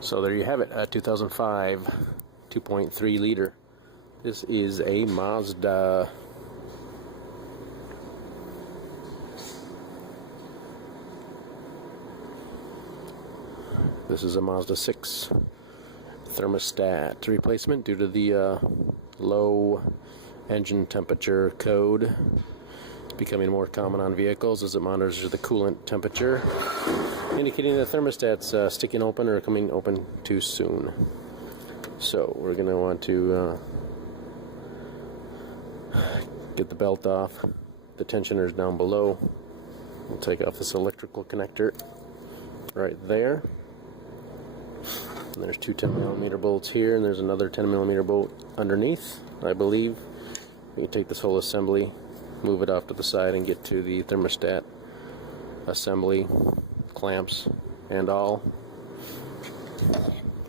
So there you have it, a 2005 2.3 liter. This is a Mazda. This is a Mazda 6 thermostat replacement due to the low engine temperature code. It's becoming more common on vehicles as it monitors the coolant temperature, indicating the thermostat's sticking open or coming open too soon. So we're going to want to get the belt off. The tensioner's down below. We'll take off this electrical connector right there. And there's two 10mm bolts here, and there's another 10mm bolt underneath, I believe. You can take this whole assembly, move it off to the side, and get to the thermostat assembly, clamps, and all.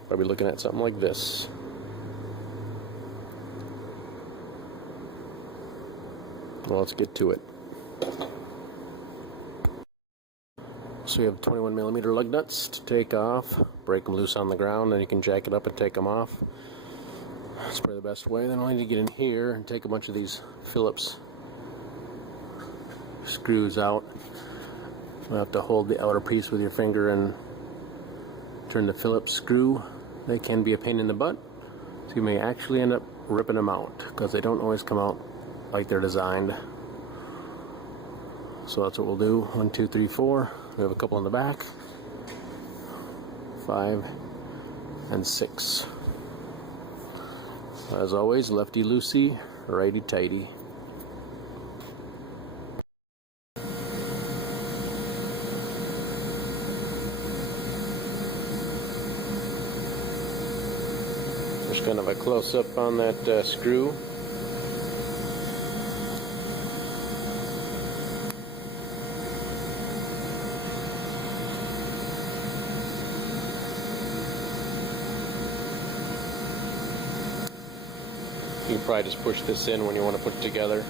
Probably looking at something like this. Well, let's get to it. So we have 21mm lug nuts to take off, break them loose on the ground, then you can jack it up and take them off. That's probably the best way. Then we'll need to get in here and take a bunch of these Phillips screws out. You'll have to hold the outer piece with your finger and turn the Phillips screw. They can be a pain in the butt, so you may actually end up ripping them out because they don't always come out like they're designed. So that's what we'll do. 1, 2, 3, 4. We have a couple in the back. 5 and 6. As always, lefty loosey, righty tighty. Just kind of a close up on that screw. You can probably just push this in when you want to put it together.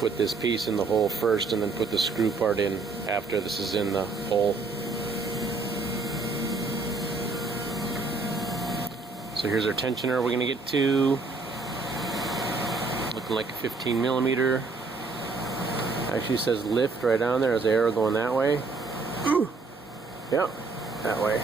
Put this piece in the hole first and then put the screw part in after this is in the hole. So here's our tensioner we're going to get to. Looking like a 15mm. Actually says lift right down there. There's the arrow going that way. Ooh. Yep. That way.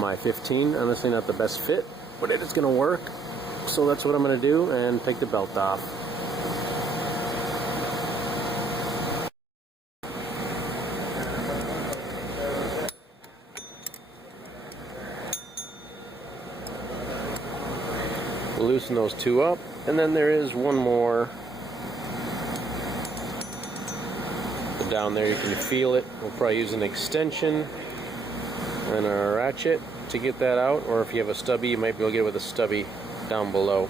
My 15, honestly not the best fit, but it is going to work. So that's what I'm going to do, and take the belt off. Loosen those two up, and then there is one more down there. You can feel it. We'll probably use an extension and a ratchet to get that out, or if you have a stubby, you might be able to get it with a stubby down below.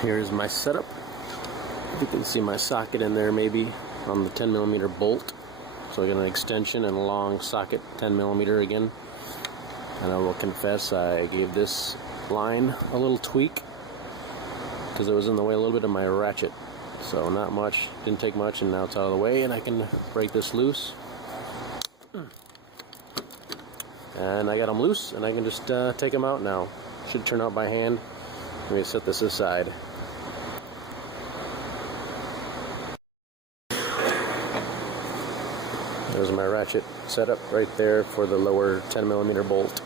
Here's my setup. You can see my socket in there maybe on the 10mm bolt. So I got an extension and a long socket, 10mm again. And I will confess I gave this line a little tweak because it was in the way a little bit of my ratchet. So not much, didn't take much, and now it's out of the way and I can break this loose. And I got them loose and I can just take them out now. Should turn out by hand. Let me set this aside. There's my ratchet setup right there for the lower 10mm bolt.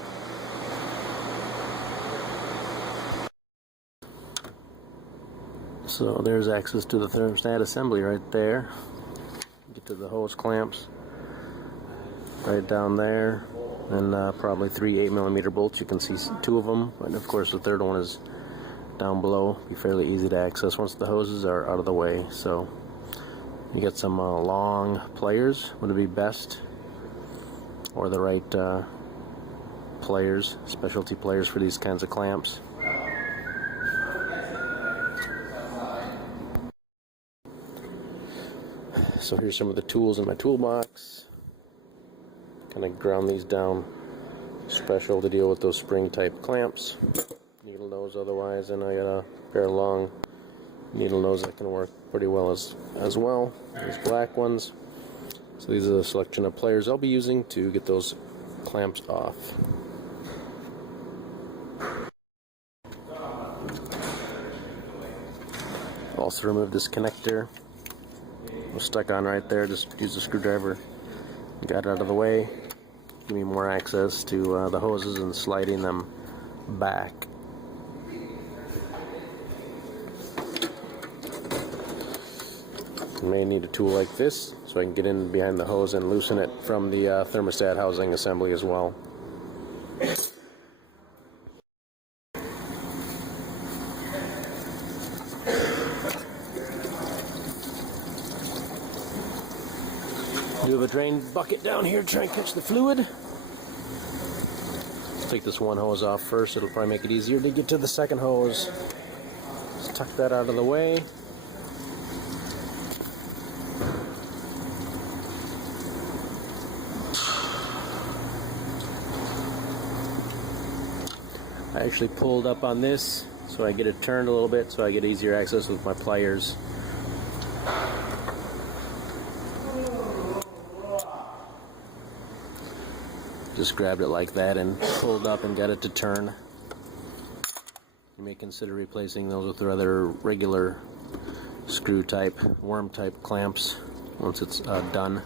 So there's access to the thermostat assembly right there. Get to the hose clamps right down there, and probably 3 8mm bolts. You can see 2 of them, and of course the third one is down below. Be fairly easy to access once the hoses are out of the way. So you get some long pliers, would be best, or the right pliers, specialty pliers for these kinds of clamps. So here's some of the tools in my toolbox. Kind of ground these down special to deal with those spring type clamps. Needle nose otherwise, and I got a pair of long needle nose that can work pretty well as well. These black ones. So these are the selection of pliers I'll be using to get those clamps off. Also remove this connector. It was stuck on right there. Just use a screwdriver. Got it out of the way. Give me more access to the hoses and sliding them back. You may need a tool like this so I can get in behind the hose and loosen it from the thermostat housing assembly as well. Do have a drain bucket down here to try and catch the fluid. Let's take this one hose off first. It'll probably make it easier to get to the second hose. Just tuck that out of the way. I actually pulled up on this so I get it turned a little bit so I get easier access with my pliers. Just grabbed it like that and pulled up and got it to turn. You may consider replacing those with other regular screw type, worm type clamps once it's done.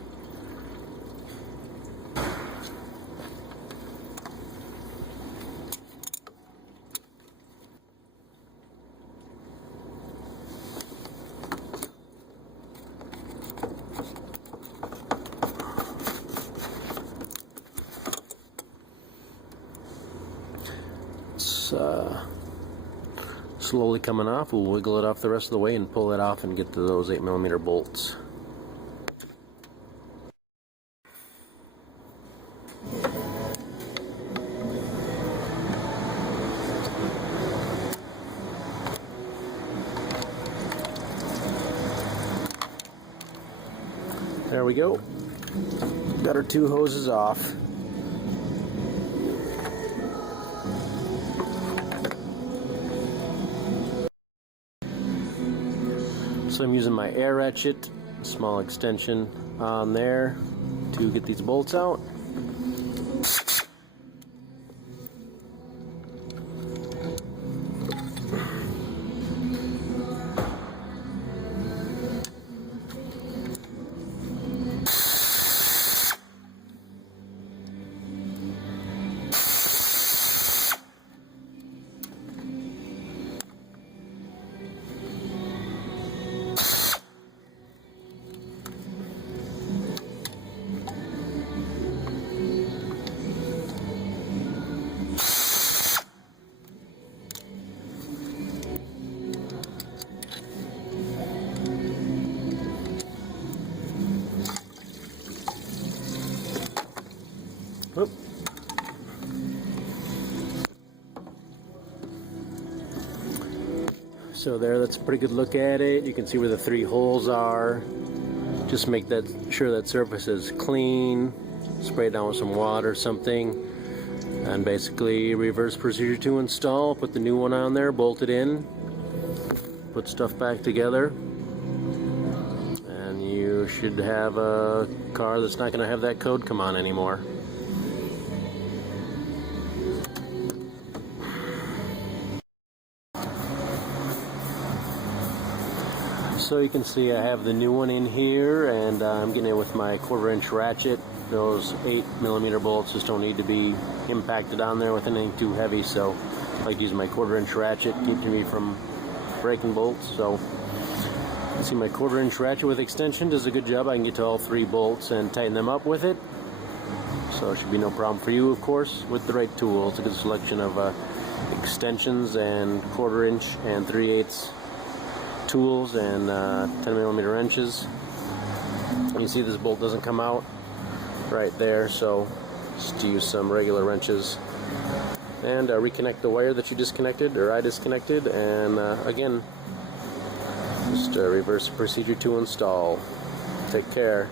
Slowly coming off. We'll wiggle it off the rest of the way and pull it off and get to those 8mm bolts. There we go. Got our two hoses off. So I'm using my air ratchet, small extension on there to get these bolts out. Oop. So there, that's a pretty good look at it. You can see where the 3 holes are. Just make that sure that surface is clean. Spray it down with some water or something. And basically reverse procedure to install. Put the new one on there, bolt it in. Put stuff back together. And you should have a car that's not going to have that code come on anymore. So you can see I have the new one in here, and I'm getting it with my 1/4" ratchet. Those 8mm bolts just don't need to be impacted on there with anything too heavy, so I like using my 1/4" ratchet, keeps me from breaking bolts. So you can see my 1/4" ratchet with extension does a good job. I can get to all 3 bolts and tighten them up with it. So it should be no problem for you, of course, with the right tool. It's a good selection of extensions and 1/4" and 3/8 tools and 10mm wrenches. You see this bolt doesn't come out right there, so just use some regular wrenches and reconnect the wire that you disconnected or I disconnected, and again just reverse procedure to install. take care.